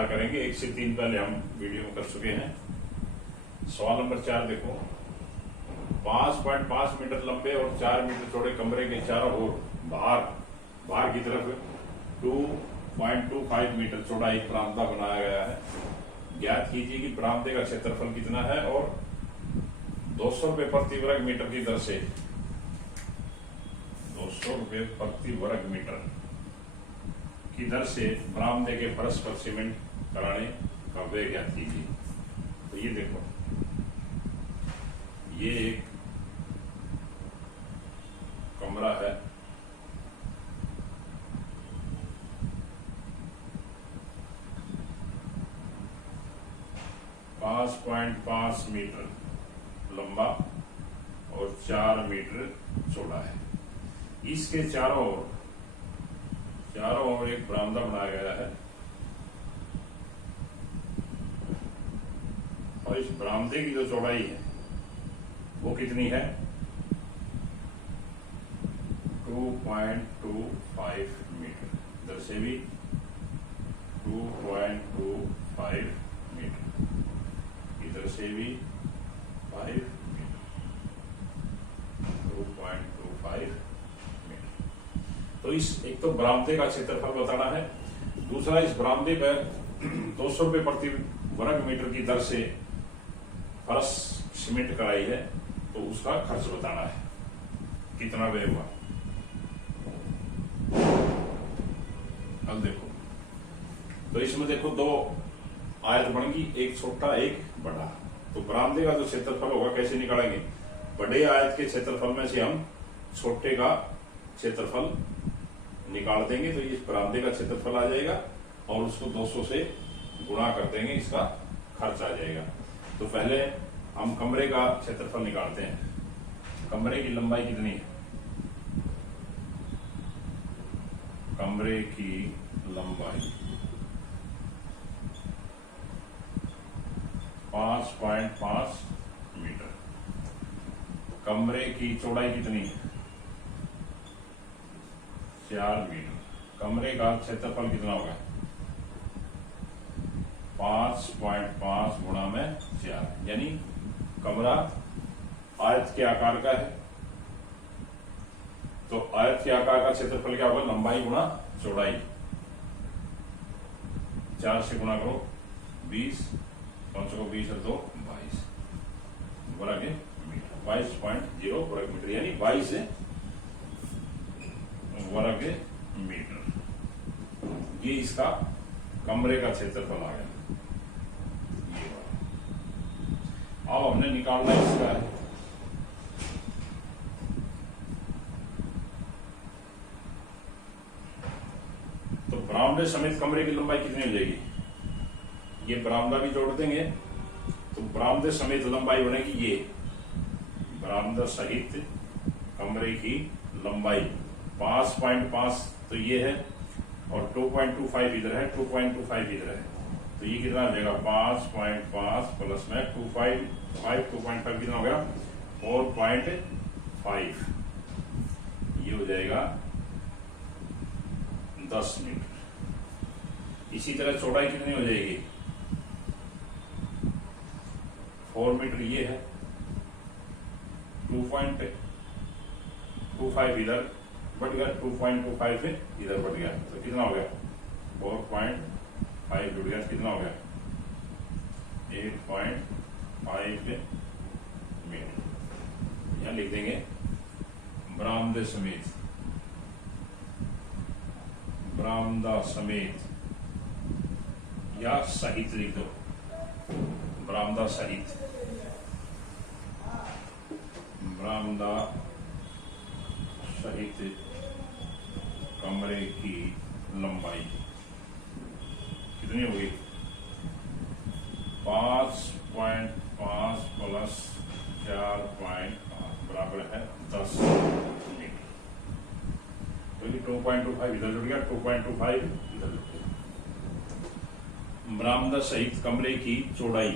4 करेंगे। 1 से 3 पहले हम वीडियो में कर चुके हैं। सवाल नंबर 4 देखो, 5.5 मीटर लंबे और 4 मीटर चौड़े कमरे के चारों ओर बाहर की तरफ 2.25 मीटर चौड़ा एक बरामदा बनाया गया है। ज्ञात कीजिए कि बरामदे का क्षेत्रफल कितना है और 200 रुपये प्रति वर्ग मीटर की दर से 200 रुपये प्रति वर्ग मीटर की दर से बरामदे के फर्श पर सीमेंट कराने का व्यय ज्ञात कीजिए। तो ये देखो, ये एक कमरा है, पांच 5.5 मीटर लंबा और 4 मीटर चौड़ा है। इसके चारों ओर एक बरामदा बनाया गया है और इस बरामदे की जो चौड़ाई है वो कितनी है? 2.25 मीटर। इधर से भी 2.25 मीटर, इधर से भी 5 मीटर, 2.25 मीटर। तो इस एक तो बरामदे का क्षेत्रफल बताना है, दूसरा इस बरामदे पर 200 रुपये प्रति वर्ग मीटर की दर से फर्श सीमेंट कराई है, तो उसका खर्च बताना है, कितना व्यय हुआ। अब देखो, तो इसमें देखो 2 आयत बन गई, एक छोटा एक बड़ा। तो बरामदे का जो क्षेत्रफल होगा कैसे निकालेंगे? बड़े आयत के क्षेत्रफल में से हम छोटे का क्षेत्रफल निकाल देंगे, तो इस बरामदे का क्षेत्रफल आ जाएगा और उसको 200 से गुणा कर देंगे, इसका खर्च आ जाएगा। तो पहले हम कमरे का क्षेत्रफल निकालते हैं। कमरे की लंबाई कितनी है? कमरे की लंबाई 5.5 मीटर। कमरे की चौड़ाई कितनी है? 4 मीटर। कमरे का क्षेत्रफल कितना होगा? 5.5 गुणा में 4, यानी कमरा आयत के आकार का है, तो आयत के आकार का क्षेत्रफल क्या होगा? लंबाई गुणा चौड़ाई। 4 से गुणा करो 20, 5 को 20 और 2 22 वर्ग मीटर, 22.0 वर्ग मीटर, यानी 22 वर्ग मीटर। ये इसका कमरे का क्षेत्रफल आ गया। अब हमने निकालना इसका है तो बरामदे समेत कमरे की लंबाई कितनी हो जाएगी? ये बरामदा भी जोड़ देंगे तो बरामदे समेत लंबाई बनेगी ये, बरामदा सहित कमरे की लंबाई 5.5 तो ये है और 2.25 इधर है, 2.25 इधर है, तो ये कितना हो जाएगा? 5.5 प्लस में 2.5 कितना हो गया? 4.5, ये हो जाएगा 10 मीटर। इसी तरह चौड़ाई कितनी हो जाएगी? 4 मीटर ये है, 2.25 इधर बढ़ गया, 2.25 इधर बढ़ गया, तो कितना हो गया? 4.5 जुड़ गया, कितना हो गया? 8.5 मीटर। यहां लिख देंगे बरामदे समेत, बरामदा समेत या सहित लिख दो, बरामदा सहित, बरामदा सहित कमरे की लंबाई कितनी होगी? 5.5 प्लस 4.5 बराबर है 10 मीटर। तो 2.25 इधर जुड़ गया, 2.25 इधर जुड़ गया। बरामदा सहित कमरे की चौड़ाई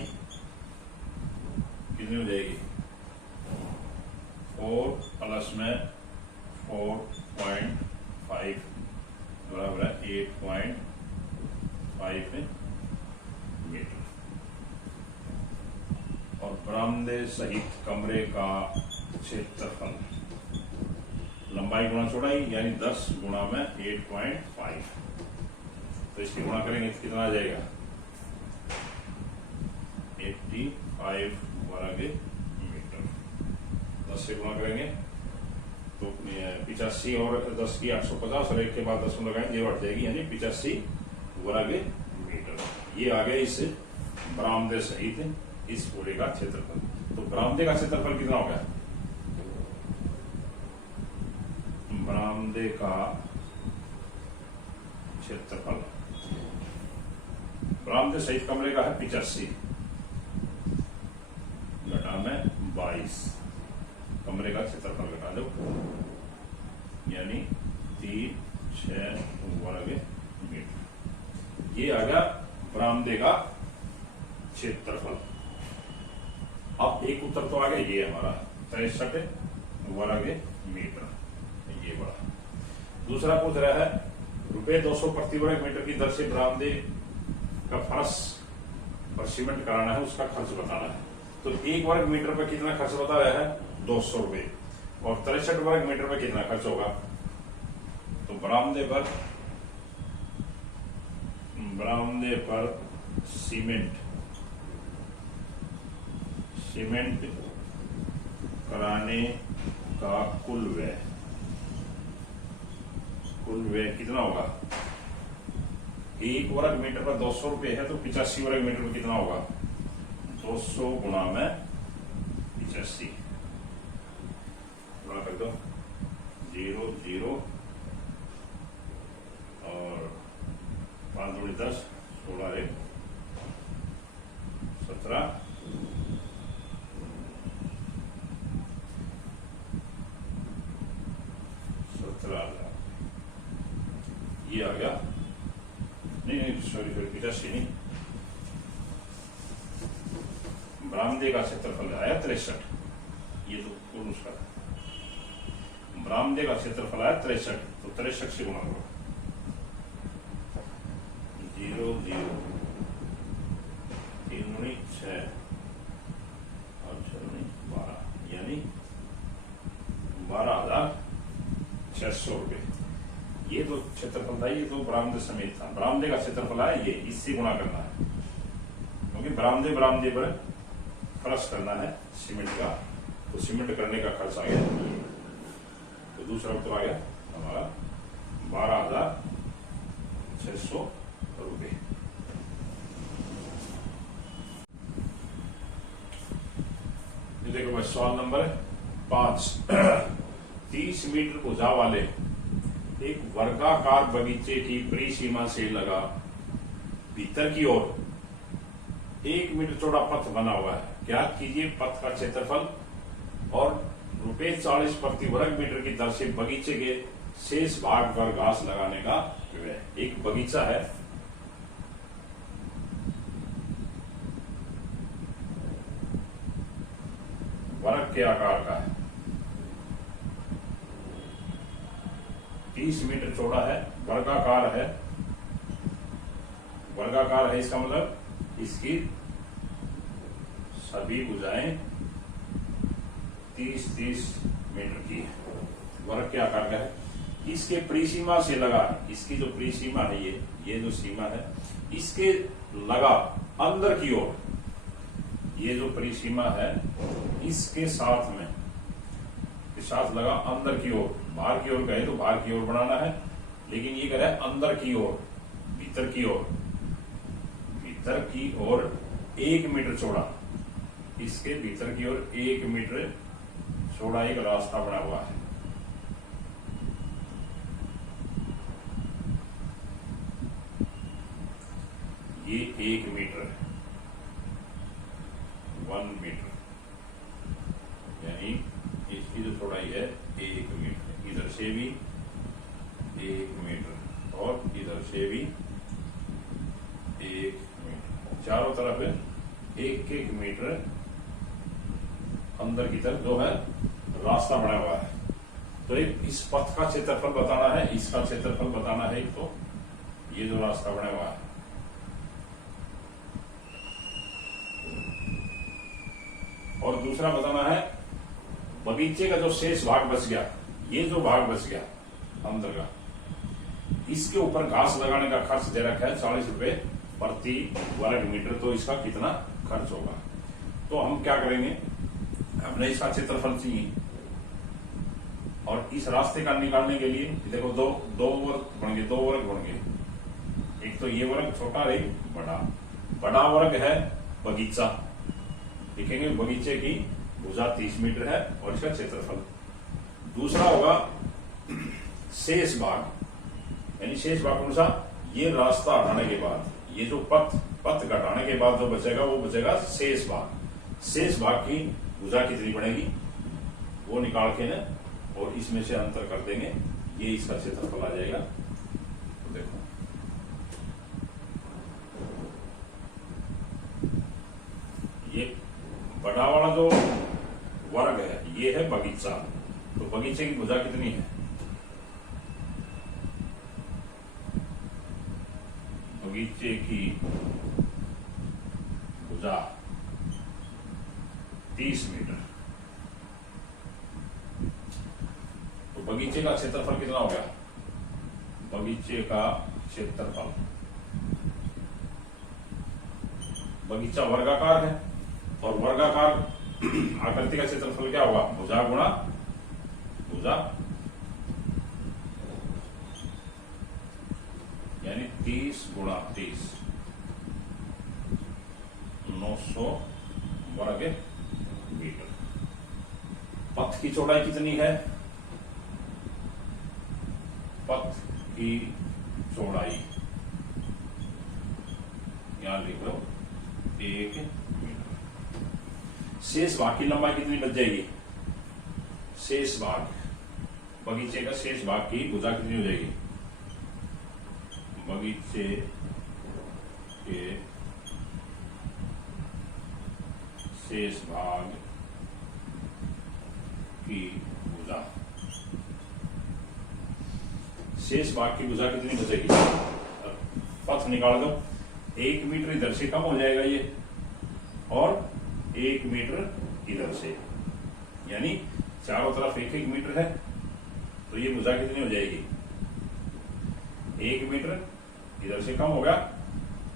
कितनी हो जाएगी? 4 प्लस में 4.5 बराबर है 8.5 बरामदे सहित कमरे का क्षेत्रफल, लंबाई गुणा चौड़ाई यानी 10 गुणा में 8.5। तो इसकी गुणा करेंगे तो कितना आ जाएगा 85 वर्ग मीटर। 10 से गुणा करेंगे तो 85 और 10 की 850 और 1 के बाद 10 लगाएंगे ये बढ़ जाएगी यानी 85 वर्ग मीटर। ये आ गया इस बरामदे सहित इस पूरे का क्षेत्रफल। तो बरामदे का क्षेत्रफल कितना होगा, बरामदे का क्षेत्रफल, बरामदे सहित कमरे का है 85 घटा में 22, कमरे का क्षेत्रफल घटा दो यानी 3-6 वर्ग मीटर। ये आ गया बरामदे का क्षेत्रफल। अब एक उत्तर तो आ गया ये हमारा 63 वर्ग मीटर, ये बड़ा। दूसरा पूछ रहा है ₹200 प्रति वर्ग मीटर की दर से बरामदे का फर्श और सीमेंट कराना है, उसका खर्च बताना है। तो 1 वर्ग मीटर पर कितना खर्च बता रहा है 200 रुपए, और 63 वर्ग मीटर पर कितना खर्च होगा। तो बरामदे पर सीमेंट कराने का कुल व्यय कितना होगा। 1 वर्ग मीटर पर 200 रुपए है तो 85 वर्ग मीटर पर कितना होगा 200 गुणा में 85 गुणा कर दो 0 0 और 5 दूनी 10 16 1 17 ये आ गया नहीं सॉरी 85 नहीं, बरामदे का क्षेत्रफल आया 63, ये तो पूर्ण उसका बरामदे का क्षेत्रफल आया 63, तो 63 से गुणा करो 0 0 3 गुणी 6 और 6 गुणी 12 यानी 12,600 रुपए। ये तो क्षेत्रफल था, ये तो बरामदे समेत था। बरामदे का क्षेत्रफल है ये, इससे गुणा करना है क्योंकि बरामदे पर फर्श करना है सीमेंट का, तो सीमेंट करने का खर्च आ गया। तो दूसरा उत्तर आ गया हमारा 12,600 रुपए। देखो भाई सवाल नंबर 5 30 मीटर भुजा वाले एक वर्गाकार बगीचे की परिसीमा से लगा भीतर की ओर 1 मीटर चौड़ा पथ बना हुआ है। ज्ञात कीजिए पथ का क्षेत्रफल और ₹40 प्रति वर्ग मीटर की दर से बगीचे के शेष भाग पर घास लगाने का व्यय। एक बगीचा है, वर्ग के आकार का है, 30 मीटर चौड़ा है, वर्गाकार है। वर्गाकार है इसका मतलब इसकी सभी भुजाएं 30-30 मीटर की है, वर्ग के आकार का है। इसके परिसीमा से लगा, इसकी जो परिसीमा है ये जो सीमा है इसके लगा अंदर की ओर, ये जो परिसीमा है इसके साथ में साथ लगा अंदर की ओर। बाहर की ओर गए तो बाहर की ओर बनाना है, लेकिन ये कह रहा है अंदर की ओर, भीतर की ओर, भीतर की ओर 1 मीटर चौड़ा, इसके भीतर की ओर 1 मीटर चौड़ा एक रास्ता बना हुआ है। ये 1 मीटर है, 1 मीटर यानी इसकी जो चौड़ाई है 1 मीटर, इधर से भी 1 मीटर और इधर से भी 1 मीटर, चारों तरफ 1-1 मीटर अंदर की तरफ जो है रास्ता बना हुआ है। तो एक इस पथ का क्षेत्रफल बताना है, इसका क्षेत्रफल बताना है। एक तो ये जो रास्ता बना हुआ है और दूसरा बताना है बगीचे का जो शेष भाग बच गया, ये जो भाग बच गया अंदर का, इसके ऊपर घास लगाने का खर्च दे रखा है 40 रुपए प्रति वर्ग मीटर। तो इसका कितना खर्च होगा? तो हम क्या करेंगे, हमने इसका क्षेत्रफल चाहिए और इस रास्ते का निकालने के लिए देखो दो वर्ग बन गए, एक तो ये वर्ग छोटा और एक बड़ा वर्ग है बगीचा। लिखेंगे बगीचे की भुजा 30 मीटर है और इसका क्षेत्रफल। दूसरा होगा शेष भाग, यानी शेष भाग कौन सा? ये रास्ता हटाने के बाद, ये जो पथ घटाने के बाद जो बचेगा वो बचेगा शेष भाग। शेष भाग की भुजा कितनी बनेगी वो निकाल के ना और इसमें से अंतर कर देंगे, ये इसका क्षेत्रफल आ जाएगा। तो देखो ये बड़ा वाला जो वर्ग है ये है बगीचा। तो बगीचे की भुजा कितनी है? बगीचे की भुजा 30 मीटर। तो बगीचे का क्षेत्रफल कितना हो गया? बगीचे का क्षेत्रफल, बगीचा वर्गाकार है और वर्गाकार आकृति का क्षेत्रफल क्या होगा? भुजा गुणा भुजा, यानी 30 गुणा 30, 900 वर्ग मीटर। पथ की चौड़ाई कितनी है? पथ की चौड़ाई यहां लिख लो 1 मीटर। शेष भाग की लंबाई कितनी बच जाएगी? शेष भाग, बगीचे का शेष भाग की भुजा कितनी हो जाएगी? बगीचे के शेष भाग की भुजा, शेष भाग की भुजा कितनी बचेगी? पथ निकाल दो, 1 मीटर इधर से कम हो जाएगा ये और 1 मीटर इधर से, यानी चारों तरफ 1-1 मीटर है। तो ये भुजा कितनी हो जाएगी? 1 मीटर इधर से कम होगा,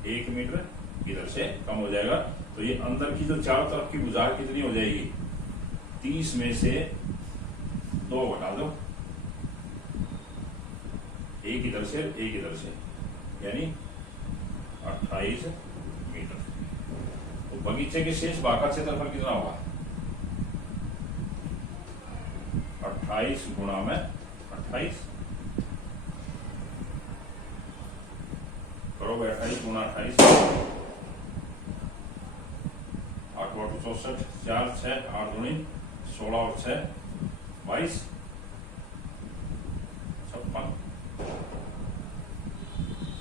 1 मीटर इधर से कम हो जाएगा। तो ये अंदर की जो चारों तरफ की भुजा कितनी हो जाएगी? 30 में से 2 घटा दो, 1 इधर से 1 इधर से, यानी 28 मीटर। तो बगीचे के शेष भाग का क्षेत्रफल कितना होगा? 28 गुणा में 28 करोगे, 28 गुणा 28, 8 बटा 64, 4 6 8 दूनी 16 और 6 22, 56,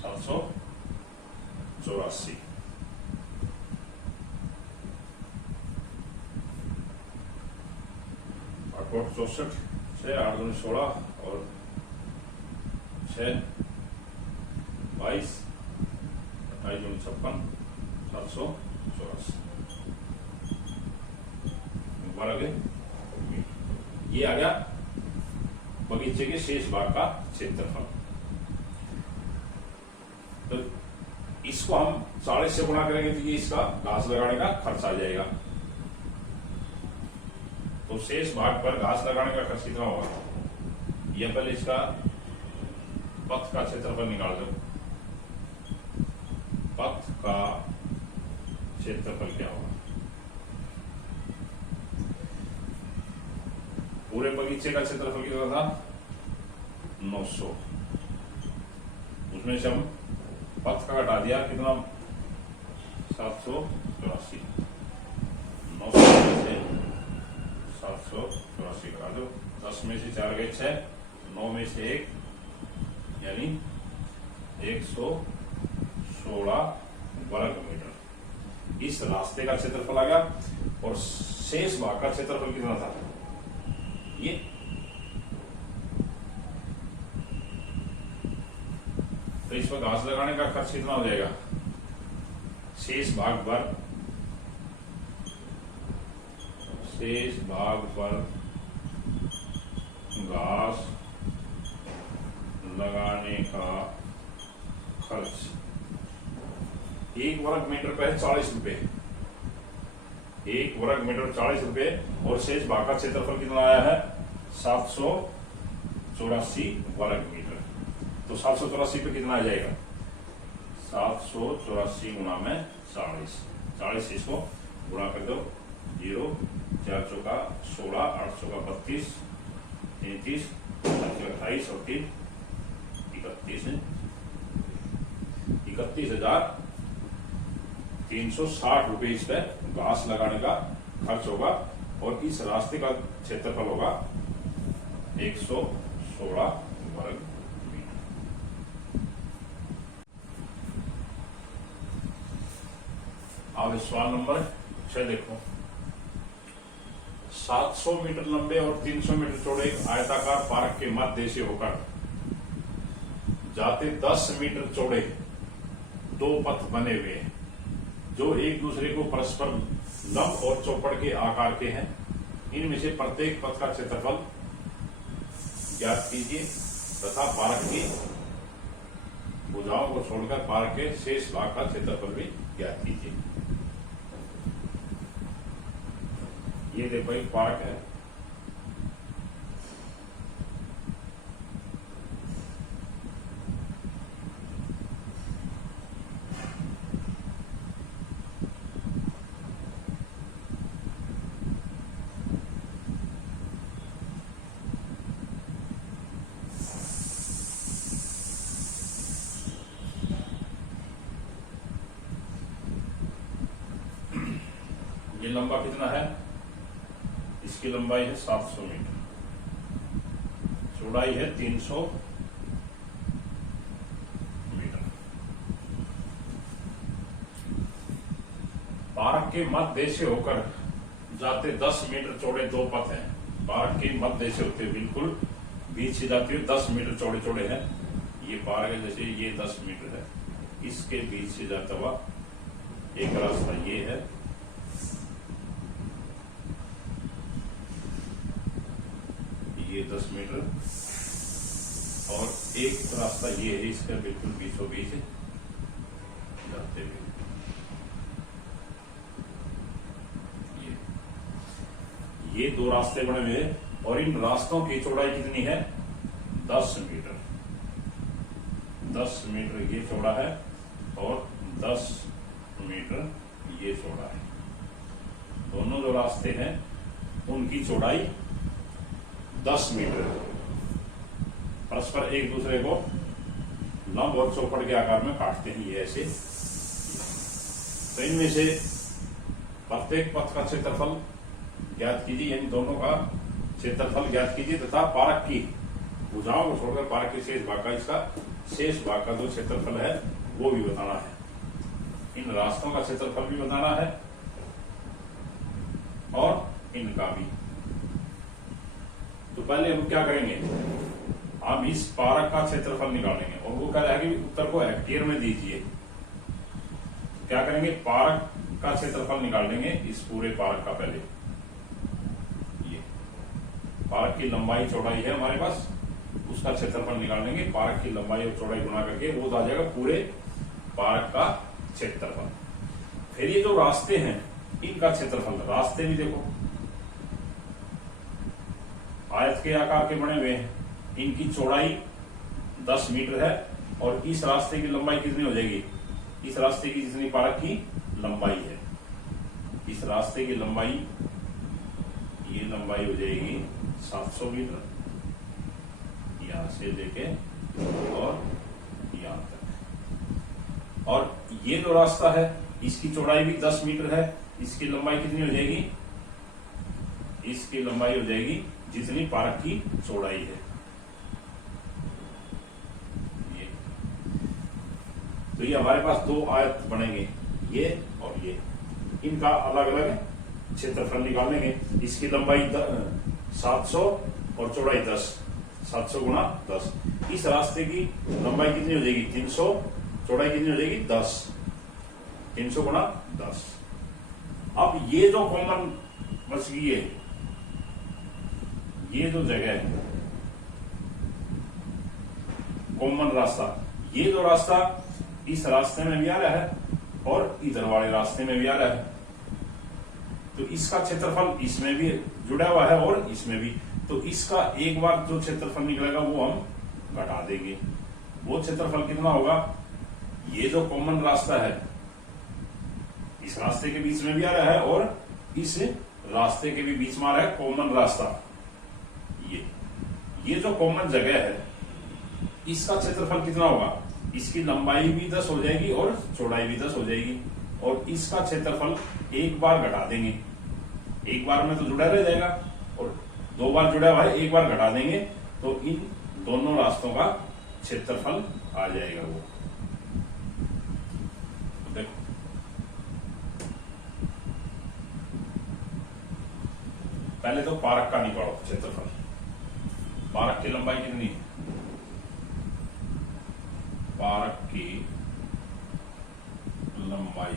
784। 8 बटा 64, 6 8 दूनी 16 और 6 22, 28 दूनी 56, 784 वर्ग मीटर। ये आ गया बगीचे के शेष भाग का क्षेत्रफल। तो इसको हम 40 से गुणा करेंगे तो ये इसका घास लगाने का खर्च आ जाएगा। तो शेष भाग पर घास लगाने का खर्च कितना होगा? यह पहले इसका पथ का क्षेत्रफल निकाल दो। पथ का क्षेत्रफल क्या होगा? पूरे बगीचे का क्षेत्रफल कितना था? 900। उसमें से हम पथ का घटा दिया, कितना? 784। 900 में से 784 करा दो, 10 में से 4 गए 6, 9 में से 1, यानी 116 वर्ग मीटर इस रास्ते का क्षेत्रफल आ गया। और शेष भाग का क्षेत्रफल कितना था? ये तो इस पर घास लगाने का खर्च कितना हो जाएगा? शेष भाग पर शेष भाग पर घास लगाने का खर्च 1 वर्ग मीटर पे 40 रुपए, 1 वर्ग मीटर 40 रुपए। और शेष भाग का क्षेत्रफल कितना आया है 784 वर्ग मीटर। तो 784 पे कितना आ जाएगा 784 गुणा में 40 इसको गुणा कर दो 0 4 चौका 16 8 चौका 32 33 28 और 3 31 है 31,360 रुपये इस पे घास लगाने का खर्च होगा। और इस रास्ते का क्षेत्रफल होगा 116 वर्ग मीटर। अब सवाल नंबर 6 देखो, 700 मीटर लंबे और 300 मीटर चौड़े आयताकार पार्क के मध्य से होकर जाते 10 मीटर चौड़े 2 पथ बने हुए हैं जो एक दूसरे को परस्पर लंब और चौपड़ के आकार के हैं। इनमें से प्रत्येक पथ का क्षेत्रफल ज्ञात कीजिए तथा पार्क की भुजाओं को छोड़कर पार्क के शेष भाग का क्षेत्रफल भी ज्ञात कीजिए। ये देखो एक पार्क है, ये लंबा कितना है, इसकी लंबाई है 700 मीटर, चौड़ाई है 300 मीटर। पार्क के मध्य से होकर जाते 10 मीटर चौड़े 2 पथ हैं। पार्क के मध्य से होते बिल्कुल बीच से जाते हुए 10 मीटर चौड़े चौड़े हैं। ये पार्क है, जैसे ये 10 मीटर है, इसके बीच से जाता हुआ एक रास्ता ये है, ये 10 मीटर, और एक रास्ता ये है, इसका बिल्कुल बीचों बीच जाते हुए ये 2 रास्ते बने हुए हैं। और इन रास्तों की चौड़ाई कितनी है 10 मीटर। 10 मीटर ये चौड़ा है और 10 मीटर ये चौड़ा है। दोनों जो रास्ते हैं उनकी चौड़ाई 10 मीटर परस्पर एक दूसरे को लंब और चौपड़ के आकार में काटते हैं, ये ऐसे। तो इनमें से प्रत्येक पथ का क्षेत्रफल ज्ञात कीजिए, इन दोनों का क्षेत्रफल ज्ञात कीजिए तथा पार्क की भुजाओं को छोड़कर पार्क के शेष भाग का, इसका शेष भाग का जो क्षेत्रफल है वो भी बताना है। इन रास्तों का क्षेत्रफल भी बताना है और इनका भी। तो पहले हम क्या करेंगे, हम इस पार्क का क्षेत्रफल निकालेंगे और वो कह रहा है कि उत्तर को हेक्टेयर में दीजिए। क्या करेंगे, पार्क का क्षेत्रफल निकाल लेंगे, इस पूरे पार्क का। पहले ये पार्क की लंबाई चौड़ाई है हमारे पास, उसका क्षेत्रफल निकाल लेंगे। पार्क की लंबाई और चौड़ाई गुणा करके वो आ जाएगा पूरे पार्क का क्षेत्रफल। फिर ये जो रास्ते हैं इनका क्षेत्रफल, रास्ते भी देखो आयत के आकार के बने हुए हैं, इनकी चौड़ाई 10 मीटर है और इस रास्ते की लंबाई कितनी हो जाएगी, इस रास्ते की जितनी पार्क की लंबाई है, इस रास्ते की लंबाई, ये लंबाई हो जाएगी 700 मीटर, यहां से लेके और यहां तक। और ये जो रास्ता है इसकी चौड़ाई भी 10 मीटर है, इसकी लंबाई कितनी हो जाएगी, इसकी लंबाई हो जाएगी जितनी पार्क की चौड़ाई है। तो ये हमारे पास 2 आयत बनेंगे, ये और ये, इनका अलग अलग क्षेत्रफल निकालेंगे। इसकी लंबाई 700 और चौड़ाई 10, 700 गुणा 10। इस रास्ते की लंबाई कितनी हो जाएगी 300, चौड़ाई कितनी हो जाएगी 10, 300 गुणा 10। अब ये जो कॉमन बस ये जो जगह है कॉमन रास्ता, ये जो रास्ता इस रास्ते में भी आ रहा है और इधर वाले रास्ते में भी आ रहा है, तो इसका क्षेत्रफल इसमें भी जुड़ा हुआ है और इसमें भी, तो इसका एक बार जो क्षेत्रफल निकलेगा वो हम घटा देंगे। वो क्षेत्रफल कितना होगा, ये जो कॉमन रास्ता है इस रास्ते के बीच में भी आ रहा है और इस रास्ते के भी बीच में आ रहा है कॉमन रास्ता, ये जो कॉमन जगह है इसका क्षेत्रफल कितना होगा, इसकी लंबाई भी 10 हो जाएगी और चौड़ाई भी 10 हो जाएगी, और इसका क्षेत्रफल एक बार घटा देंगे, एक बार में तो जुड़ा रह जाएगा और 2 बार जुड़ा हुआ है, एक बार घटा देंगे तो इन दोनों रास्तों का क्षेत्रफल आ जाएगा। वो देखो पहले तो पार्क का निकालो क्षेत्रफल। पार्क की लंबाई कितनी है, पार्क की लंबाई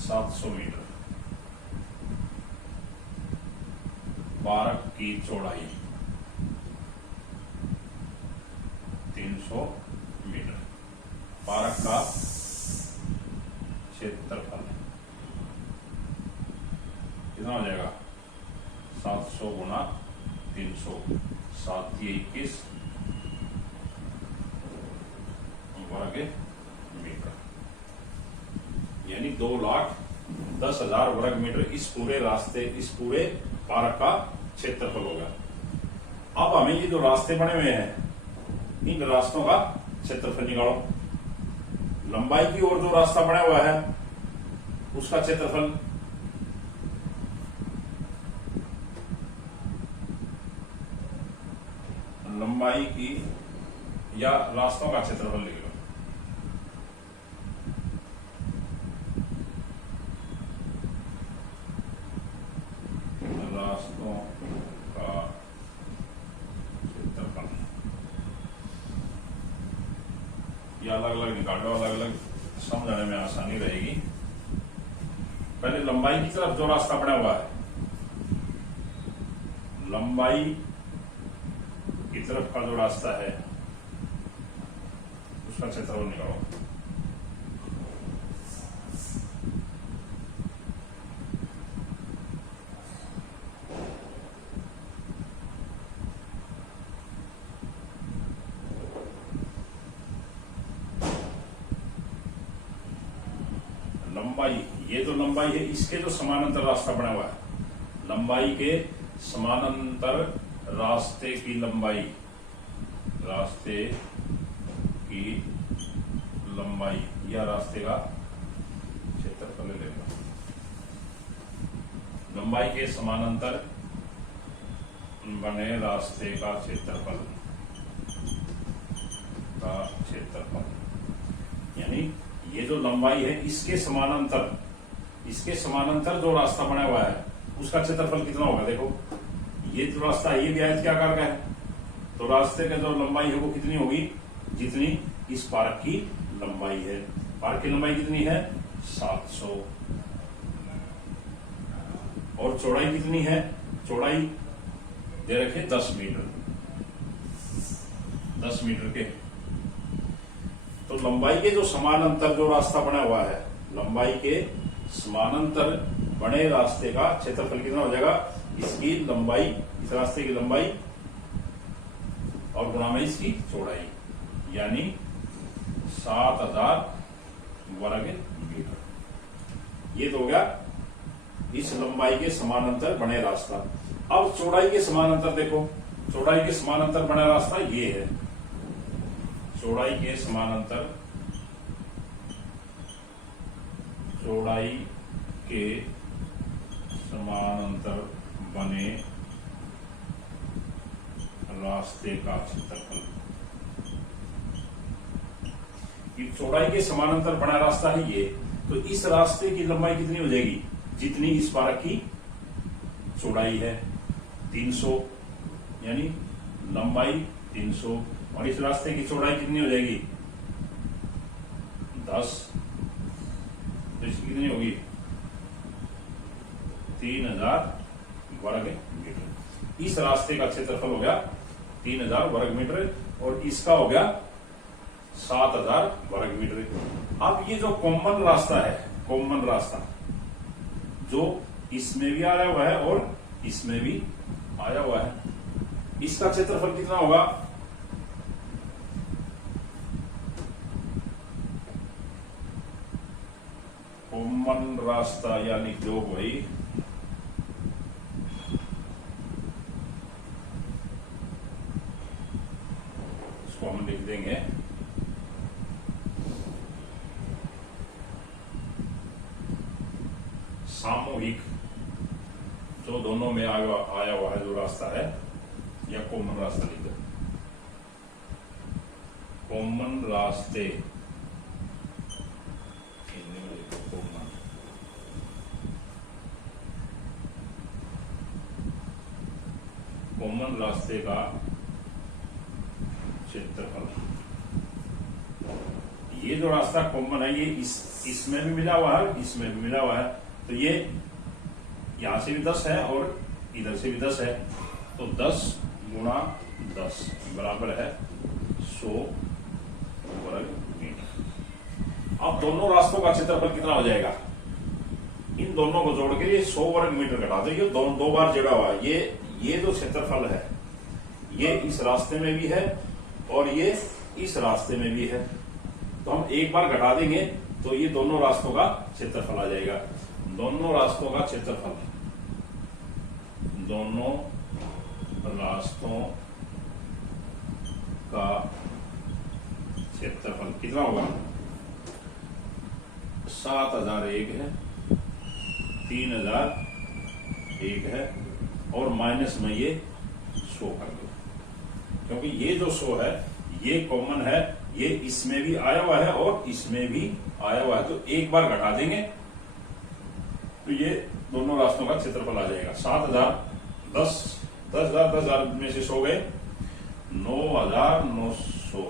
700 मीटर, पार्क की चौड़ाई 300 मीटर, पार्क का क्षेत्रफल कितना हो जाएगा 700 गुना 300, 7 ये 21 वर्ग मीटर, यानी 2,10,000 वर्ग मीटर इस पूरे रास्ते, इस पूरे पार्क का क्षेत्रफल होगा। अब हमें ये जो रास्ते बने हुए हैं इन रास्तों का क्षेत्रफल निकालो। लंबाई की ओर जो रास्ता बना हुआ है उसका क्षेत्रफल, लंबाई की या रास्तों का क्षेत्रफल लिख लो। रास्तों का क्षेत्रफल ये अलग अलग निकालो, अलग अलग समझने में आसानी रहेगी। पहले लंबाई की तरफ जो रास्ता बना हुआ है, लंबाई की तरफ का जो रास्ता है उसका क्षेत्रफल निकालो। लंबाई, ये तो लंबाई है, इसके जो समानांतर रास्ता बना हुआ है, लंबाई के समानांतर रास्ते की लंबाई, रास्ते की लंबाई या रास्ते का क्षेत्रफल लेगा। लंबाई के समानांतर बने रास्ते का क्षेत्रफल, यानी ये जो लंबाई है इसके समानांतर जो रास्ता बना हुआ है उसका क्षेत्रफल कितना होगा। देखो ये जो रास्ता है ये भी आयत के आकार का है, तो रास्ते का जो लंबाई है वो कितनी होगी, जितनी इस पार्क की लंबाई है। पार्क की लंबाई कितनी है 700, और चौड़ाई कितनी है, चौड़ाई दे रखे 10 मीटर, 10 मीटर के। तो लंबाई के जो समानांतर जो रास्ता बना हुआ है, लंबाई के समानांतर बने रास्ते का क्षेत्रफल कितना हो जाएगा, इसकी लंबाई, इस रास्ते की लंबाई और गुणा में इसकी चौड़ाई, यानी 7,000 वर्ग मीटर। ये तो हो गया इस लंबाई के समानांतर बने रास्ता। अब चौड़ाई के समानांतर देखो, चौड़ाई के समानांतर बना रास्ता ये है, चौड़ाई के समानांतर, चौड़ाई के समानांतर बने रास्ते का क्षेत्रफल। चौड़ाई के समानांतर बना रास्ता है ये, तो इस रास्ते की लंबाई कितनी हो जाएगी, जितनी इस पार्क की चौड़ाई है 300, यानी लंबाई 300, और इस रास्ते की चौड़ाई कितनी हो जाएगी 10, तो इसकी कितनी होगी 3000 वर्ग मीटर। इस रास्ते का क्षेत्रफल हो गया 3000 वर्ग मीटर और इसका हो गया 7000 वर्ग मीटर। अब ये जो कॉमन रास्ता है, कॉमन रास्ता जो इसमें भी आया हुआ है और इसमें भी आया हुआ है, इसका क्षेत्रफल कितना होगा? कॉमन रास्ता या लिख दो भाई, इसको हम लिख देंगे सामूहिक, जो दोनों में आया हुआ है जो रास्ता है, या कॉमन रास्ता लिख दो, कॉमन रास्ते, हिंदी में लिखो कॉमन, कॉमन रास्ते का क्षेत्रफल। ये जो रास्ता कॉमन है ये इसमें भी मिला हुआ है, इसमें भी मिला हुआ है, तो ये यहां से भी 10 है और इधर से भी 10 है, तो 10 गुणा 10 बराबर है 100 वर्ग मीटर। अब दोनों रास्तों का क्षेत्रफल कितना हो जाएगा? इन दोनों को जोड़ के ये 100 वर्ग मीटर घटा दो, ये दो बार जुड़ा हुआ है। ये जो क्षेत्रफल है ये इस रास्ते में भी है और ये इस रास्ते में भी है, तो हम एक बार घटा देंगे तो ये दोनों रास्तों का क्षेत्रफल आ जाएगा। दोनों रास्तों का क्षेत्रफल, दोनों रास्तों का क्षेत्रफल कितना होगा? 7001 है, 3001 है और माइनस में ये 100 कर दो, क्योंकि ये जो 100 है ये कॉमन है, ये इसमें भी आया हुआ है और इसमें भी आया हुआ है, तो एक बार घटा देंगे तो ये दोनों रास्तों का क्षेत्रफल आ जाएगा। 7000 10,000 में से 100 गए, 9,900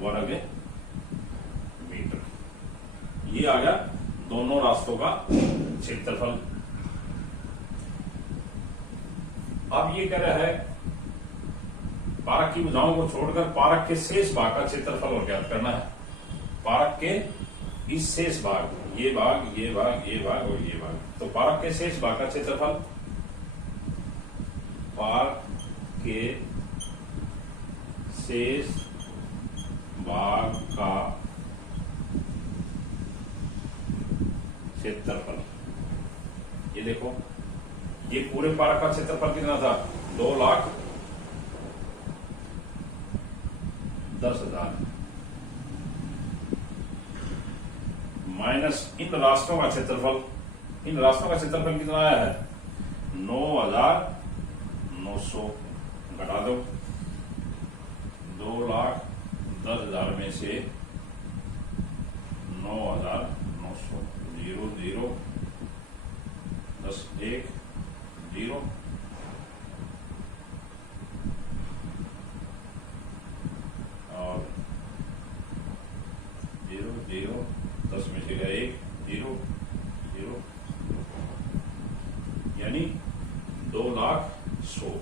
वर्ग मीटर। ये आ गया दोनों रास्तों का क्षेत्रफल। अब ये कह रहा है पारक की भुजाओं को छोड़कर पारक के शेष भाग का क्षेत्रफल और ज्ञात करना है। पारक के इस शेष भाग, ये भाग, ये भाग, ये भाग और ये भाग, तो पारक के शेष भाग का क्षेत्रफल, पारक के शेष भाग का क्षेत्रफल, ये देखो ये पूरे पार्क का क्षेत्रफल कितना था? 2,10,000 माइनस इन रास्तों का क्षेत्रफल। इन रास्तों का क्षेत्रफल कितना आया है? 9,900 घटा दो 2,10,000 में से 9,900, 0 0 10 1 0 और 0 0 10 में से 1 0 0, यानी 2,100,000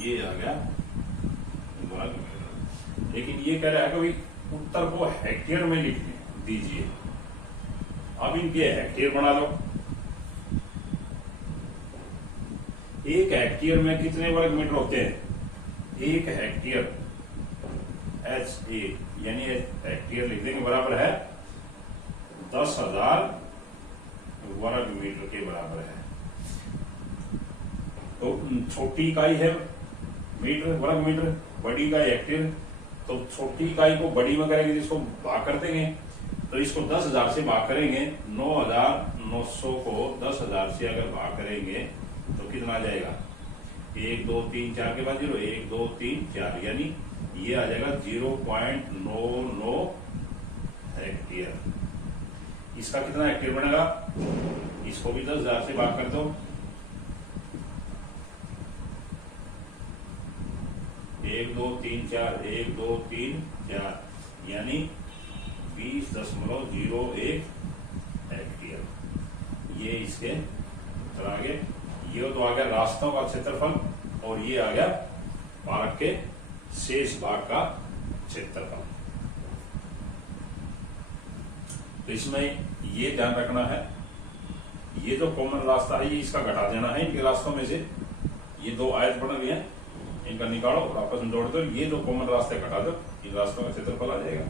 ये आ गया वर्ग मीटर। लेकिन ये कह रहा है कि भाई उत्तर को हेक्टेयर में लिख दीजिए। अब इनके हेक्टेयर बना लो। एक हेक्टेयर में कितने वर्ग मीटर होते हैं? एक हेक्टेयर HA यानी हेक्टेयर लिख देंगे बराबर है 10,000 वर्ग मीटर के बराबर है। तो छोटी इकाई है मीटर, वर्ग मीटर, बड़ी इकाई हेक्टेयर। तो छोटी इकाई को बड़ी में करेंगे, जिसको भाग कर देंगे, तो इसको 10,000 से भाग करेंगे। 9,900 को 10,000 से अगर भाग करेंगे तो कितना आ जाएगा? 1 2 3 4 के बाद 0, 1 2 3 4, यानी ये आ जाएगा 0.99 हेक्टेयर। इसका कितना हेक्टेयर बनेगा? इसको भी 10,000 से भाग कर दो, 1 2 3 4, 1 2 3 4, यानी 20.01 हेक्टेयर। ये इसके चला आगे, ये तो आ गया रास्तों का क्षेत्रफल और ये आ गया पार्क के शेष भाग का क्षेत्रफल। तो इसमें ये ध्यान रखना है, ये जो कॉमन रास्ता है ये इसका घटा देना है इनके रास्तों में से। ये दो आयत बन रही हैं, इनका निकालो और आपस में जोड़ दो, ये जो कॉमन रास्ते घटा दो, इन रास्तों का क्षेत्रफल आ जाएगा।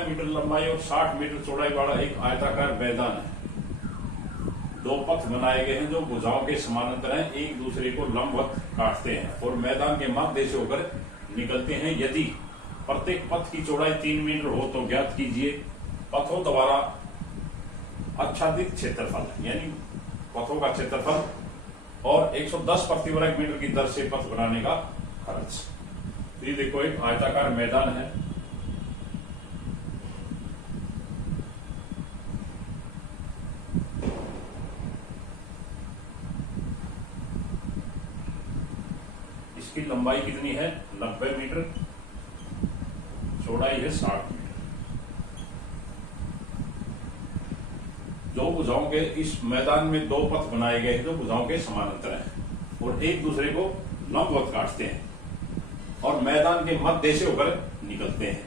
मीटर लंबाई और 60 मीटर चौड़ाई वाला एक आयताकार मैदान है। दो पथ बनाए गए हैं जो भुजाओं के समानांतर हैं, एक दूसरे को लंबवत काटते हैं और मैदान के मध्य से होकर निकलते हैं। यदि प्रत्येक पथ की चौड़ाई 3 मीटर हो तो ज्ञात कीजिए पथों द्वारा आच्छादित क्षेत्रफल, यानी पथों का क्षेत्रफल और 110 प्रति वर्ग मीटर की दर से पथ बनाने का खर्च। तो ये देखो एक आयताकार मैदान है, इसकी लंबाई कितनी है 90 मीटर, चौड़ाई है 60 मीटर। दो भुजाओं के इस मैदान में दो पथ बनाए गए हैं जो भुजाओं के समानांतर हैं और एक दूसरे को लंबवत काटते हैं और मैदान के मध्य से होकर निकलते हैं।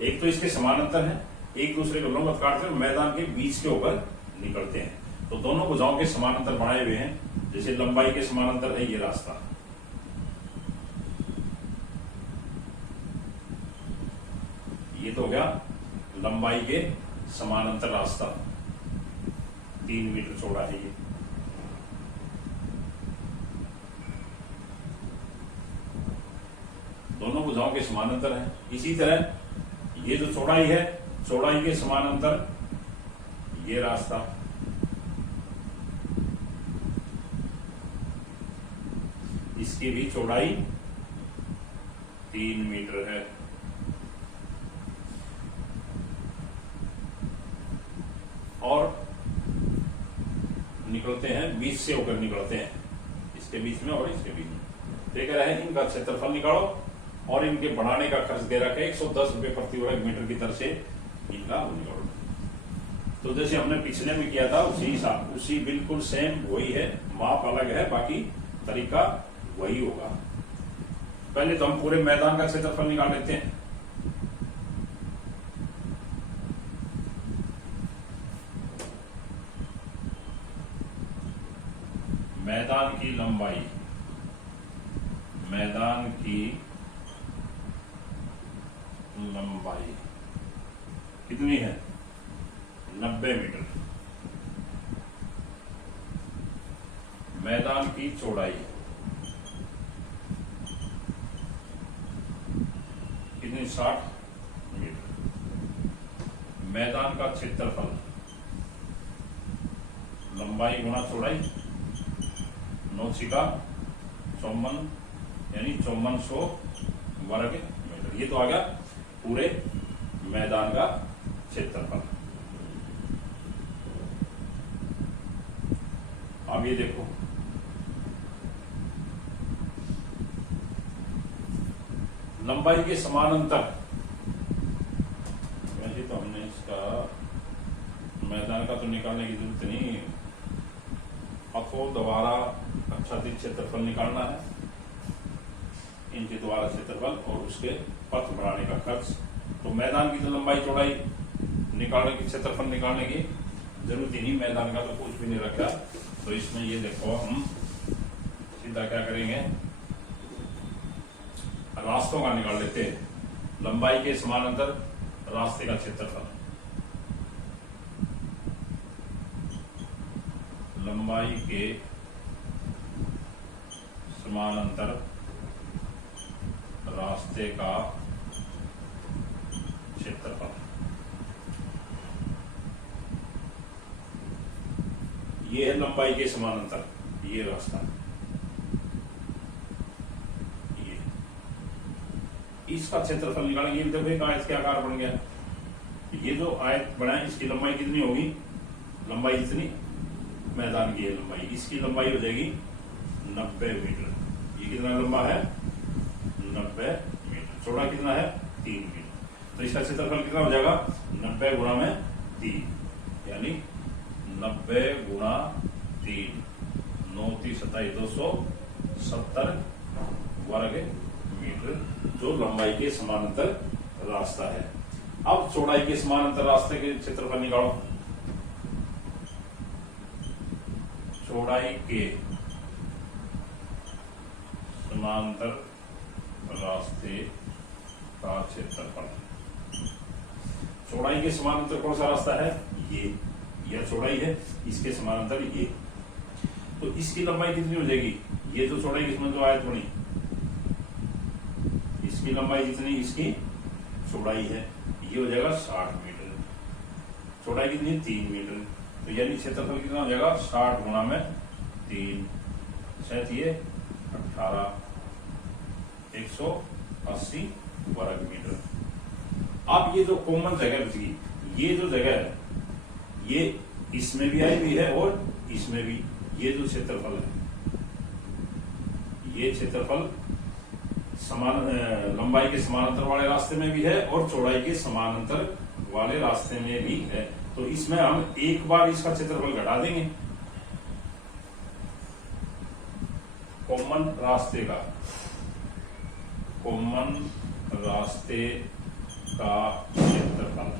एक तो इसके समानांतर है, एक दूसरे को लंबवत काटते हैं, मैदान के बीच के होकर निकलते हैं। तो दोनों भुजाओं के समानांतर बनाए हुए हैं, जैसे लंबाई के समानांतर है ये रास्ता, ये तो हो गया लंबाई के समानांतर रास्ता, 3 मीटर चौड़ा है ये। दोनों भुजाओं के समानांतर है। इसी तरह ये जो चौड़ाई है, चौड़ाई के समानांतर ये रास्ता, इसकी भी चौड़ाई 3 मीटर है। और निकलते हैं बीच से होकर निकलते हैं, इसके बीच में और इसके बीच में। देख रहे हैं इनका क्षेत्रफल निकालो और इनके बढ़ाने का खर्च दे रखा है 110 रुपए प्रति वर्ग मीटर की दर से इनका निकालो। तो जैसे हमने पिछले में किया था उसी बिल्कुल सेम वही है, माप अलग है, बाकी तरीका वही होगा। पहले तो हम पूरे मैदान का क्षेत्रफल निकाल लेते हैं। मैदान की लंबाई, मैदान की लंबाई कितनी है 90 मीटर। मैदान की चौड़ाई कितनी 60 मीटर। मैदान का क्षेत्रफल लंबाई गुणा चौड़ाई 9 छिका 54 यानी 5400 वर्ग मीटर। ये तो आ गया पूरे मैदान का क्षेत्रफल। अब ये देखो लंबाई के समानांतर, वैसे तो हमने इसका मैदान का तो निकालने की जरूरत नहीं, पथों द्वारा आच्छादित क्षेत्रफल निकालना है, इनके द्वारा क्षेत्रफल और उसके पथ बढ़ाने का खर्च। तो मैदान की तो लंबाई चौड़ाई निकालने की, क्षेत्रफल निकालने की जरूरत ही नहीं, मैदान का तो कुछ भी नहीं रखा। तो इसमें ये देखो हम सीधा क्या करेंगे, रास्तों का निकाल लेते हैं। लंबाई के समानांतर रास्ते का क्षेत्रफल, लंबाई के समानांतर रास्ते का क्षेत्रफल, ये है लंबाई के समानांतर ये रास्ता, ये इसका क्षेत्रफल निकालेंगे। देखो एक आयत के आकार बन गया, ये जो आयत बना है इसकी लंबाई कितनी होगी, लंबाई इतनी मैदान की है लंबाई, इसकी लंबाई हो जाएगी 90 मीटर। ये कितना लंबा है? 90 मीटर। चौड़ा कितना है? 3 मीटर। तो इसका क्षेत्रफल कितना हो जाएगा? 90 गुणा में 3, यानी 90 गुणा 3, 9 3 27 270 वर्ग मीटर, जो लंबाई के समानांतर रास्ता है। अब चौड़ाई के समानांतर रास्ते के क्षेत्रफल निकालो। चौड़ाई के समानांतर रास्ते का क्षेत्रफल। चौड़ाई के समानांतर कौन सा रास्ता है? ये, यह चौड़ाई है, इसके समानांतर ये। तो इसकी लंबाई कितनी हो जाएगी? ये जो चौड़ाई की जो आयत बनी, इसकी लंबाई जितनी इसकी चौड़ाई है, ये हो जाएगा 60 मीटर। चौड़ाई कितनी? 3 मीटर। तो यानी क्षेत्रफल कितना हो जाएगा? 60 गुणा में 3, शायद ये 18, 180 वर्ग मीटर। अब ये जो कॉमन जगह बची, ये जो जगह है, ये इसमें भी आई हुई है और इसमें भी। ये जो क्षेत्रफल है, ये क्षेत्रफल समान लंबाई के समानांतर वाले रास्ते में भी है और चौड़ाई के समानांतर वाले रास्ते में भी है। तो इसमें हम एक बार इसका क्षेत्रफल घटा देंगे। कॉमन रास्ते का, कॉमन रास्ते का क्षेत्रफल,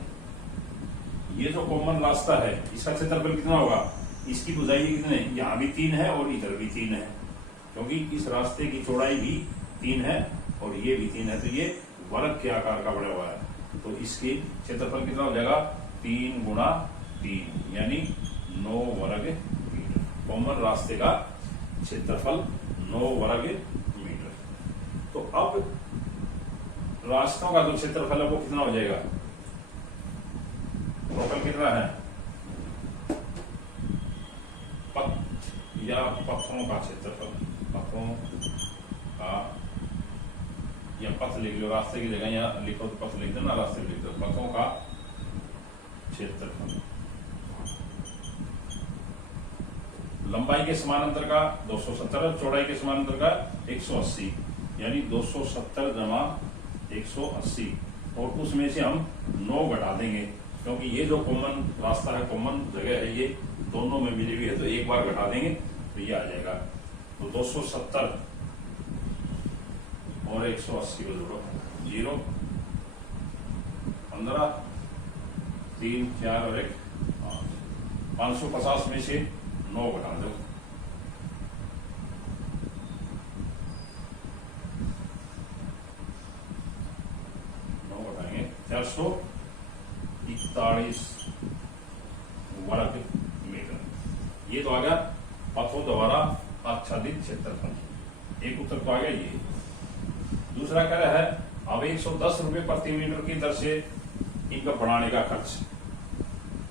ये जो कॉमन रास्ता है इसका क्षेत्रफल कितना होगा? इसकी बुझाई कितने? यहां भी 3 है और इधर भी 3 है, क्योंकि इस रास्ते की चौड़ाई भी 3 है और ये भी 3 है, तो ये वर्ग के आकार का बना हुआ है। तो इसकी क्षेत्रफल कितना हो जाएगा? 3 गुणा 3, यानी 9 वर्ग मीटर। कॉमन रास्ते का क्षेत्रफल 9 वर्ग मीटर। तो अब रास्तों का जो क्षेत्रफल है वो कितना हो जाएगा? टोटल कितना है? या पत्थरों का क्षेत्रफल, पत्थरों का, या पथ लिख लो, रास्ते की जगह या लिखो तो पथ लिख दो ना, रास्ते लिख दो। पथों का क्षेत्रफल लंबाई के समानांतर का 270, चौड़ाई के समानांतर का 180, यानी 270 जमा 180, और उसमें से हम 9 घटा देंगे, क्योंकि ये जो कॉमन रास्ता है, कॉमन जगह है, ये दोनों में मिली हुई है, तो एक बार घटा देंगे तो ये आ जाएगा। तो 270 और 180 को जोड़ो, 0 15 3 4 और 1 5, 550 में से 9 घटा दो, घटाएंगे 441 वर्ग मीटर। ये तो आ गया पथों द्वारा आच्छादित क्षेत्रफल। एक उत्तर तो आ गया ये। दूसरा कह रहा है अब 110 रुपए प्रति मीटर की दर से इनका बढ़ाने का खर्च।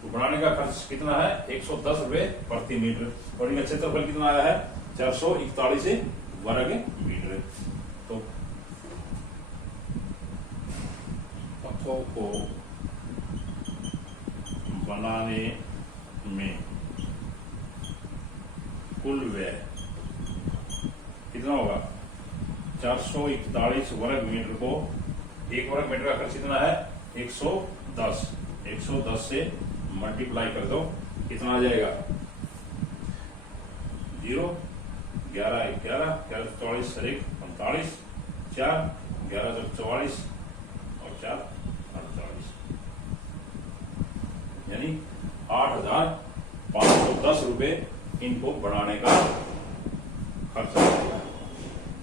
तो बढ़ाने का खर्च कितना है? 110 रुपए प्रति मीटर, और इनका क्षेत्रफल कितना आया है? 441 वर्ग मीटर। तो पथों को बनाने में कुल व्यय कितना होगा? 441 वर्ग मीटर को, एक वर्ग मीटर का खर्च कितना है? 110, 110 से मल्टीप्लाई कर दो, कितना आ जाएगा? 0 11 11 11 44 1 45 4 11 44 और 4 48, यानी 8,510 रुपए इनको बढ़ाने का खर्च आएगा।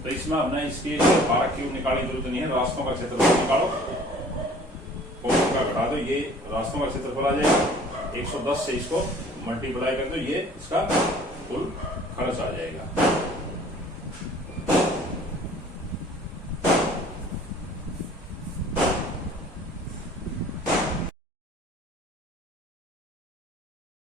तो इसमें हमने इसके कारक क्यों निकालने की जरूरत नहीं है, रास्तों का क्षेत्रफल निकालो, कॉमन का घटा दो, ये रास्तों का क्षेत्रफल आ जाएगा, 110 से इसको मल्टीप्लाई कर दो, ये इसका कुल खर्च आ जाएगा।